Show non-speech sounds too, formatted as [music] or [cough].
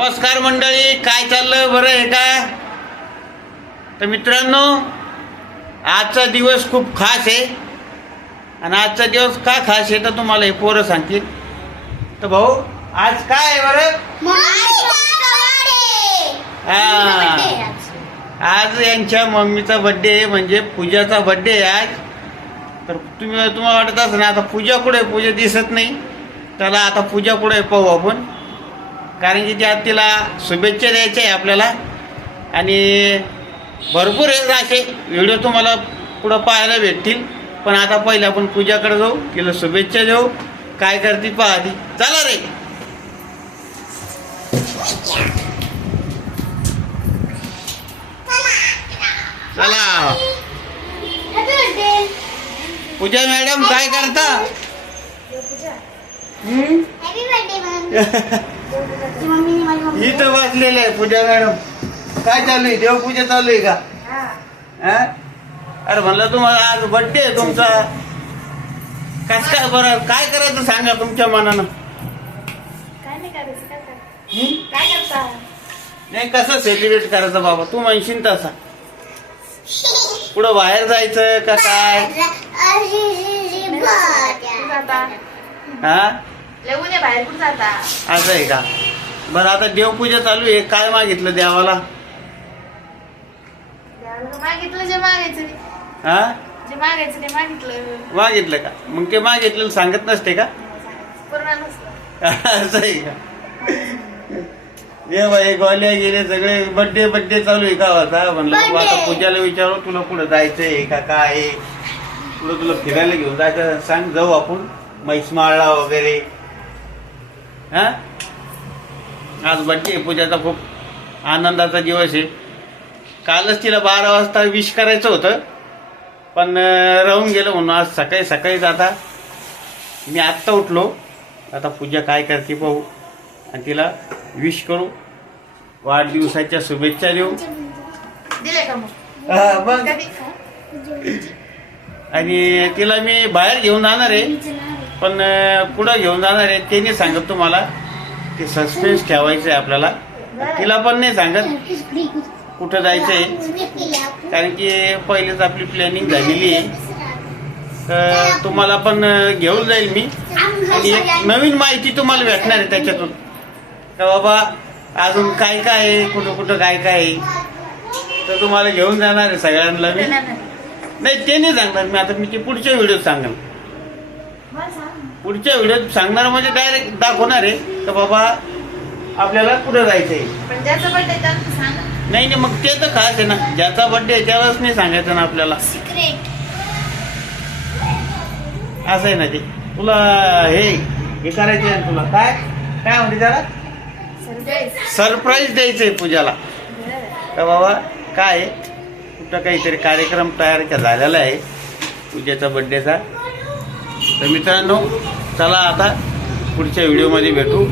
नमस्कार मंडळी काय चाललं बरं आहे का? तर मित्रांनो आजचा दिवस खूप खास आहे. आणि आजचा दिवस का खास आहे तर तुम्हाला हे पोरं सांगतील. तर भाऊ आज काय आहे बरं? हा. आज. यांच्या मम्मीचा बड्डे आहे म्हणजे पूजाचा बड्डे आहे आज. तर तुम्ही तुम्हाला वाटत असं ना आता पूजा कुठे? पूजा दिसत नाही. त्याला आता पूजा कुठे आहे पाहू आपण. कारण की त्यात तिला शुभेच्छा द्यायच्या आहे आपल्याला. आणि भरपूर आहेत असे. व्हिडिओ तुम्हाला पुढं पाहायला भेटतील. पण आता पहिले आपण पूजाकडे जाऊ. तिला शुभेच्छा देऊ. काय करते पहा ती चला रे. चला. पूजा मॅडम काय करता? [laughs] इथं बसलेलं आहे पूजा मॅडम. काय चालू आहे? देवपूजा चालू आहे का? हा? अरे म्हणलं तुम्हाला आज बड्डे आहे तुमचा. कस काय बरं? काय करायचं सांगा तुमच्या मनानं? काय नाही कसं सेलिब्रेट करायचं बाबा? तू म्हणशील तसा. पुढं बाहेर जायचं का काय? हा? बाहेर कुठं जाता? असं आहे का? बरं आता देवपूजा चालू आहे. काय मागितलं देवाला? देवाला मागितलं जे मागायचं ते. हा? जे मागायचं ते मागितलं. मागितलं का? मग ते मागितलेलं सांगत नसते का? पूर्ण नसतं. असं आहे का? ये बाई गोल्या गेले सगळे बड्डे बड्डे चालू आहे का होता म्हणलं बाबा आता पूजाला विचारू तुला पुढे जायचंय का काय आहे? तुला फिरायला घेऊन जायचं? सांग जाऊ आपण. म्हैसमाळला वगैरे. हा? आज बड्डे पूजाचा खूप आनंदाचा दिवस आहे. कालच तिला बारा वाजता विश करायचं होतं पण राहून गेलं म्हणून आज सकाळी सकाळीच आता मी आत्ता उठलो. आता पूजा काय करते पाहू. आणि तिला विश करू. वाढदिवसाच्या शुभेच्छा देऊ. मग? आणि तिला मी बाहेर घेऊन जाणार आहे. पण कुठं घेऊन जाणार आहे ते नाही सांगत तुम्हाला. ते सस्पेन्स ठेवायचं आहे आपल्याला. तिला पण नाही सांगत कुठं जायचं आहे कारण की पहिलेच आपली प्लॅनिंग झालेली आहे. तर तुम्हाला पण घेऊन जाईल मी. आणि एक नवीन माहिती तुम्हाला भेटणार आहे त्याच्यातून. का बाबा अजून काय काय आहे कुठं कुठं काय काय आहे. तर तुम्हाला घेऊन जाणार आहे सगळ्यांना मी. नाही, ते नाही सांगणार मी. आता मी ते पुढच्या व्हिडिओत सांगेन मला सांग. पुढच्या व्हिडिओत सांगणार म्हणजे डायरेक्ट दाखवणार आहे. तर बाबा आपल्याला कुठं जायचं आहे पण ज्याचं बर्थडे त्याला सांग. नाही नाही मग ते तर खास आहे ना. ज्याचा बड्डे आहे त्यालाच नाही सांगायचं ना आपल्याला. सिक्रेट असं आहे ना ते. तुला हे हे करायचं आहे ना तुला. काय? काय म्हणते त्याला? सरप्राईज सरप्राईज द्यायचं आहे पूजाला. तर बाबा काय आहे? कुठं काहीतरी कार्यक्रम तयार झालेला आहे. पूजेचा बड्डेचा तर मित्रांनो चला आता पुढच्या व्हिडिओमध्ये भेटू.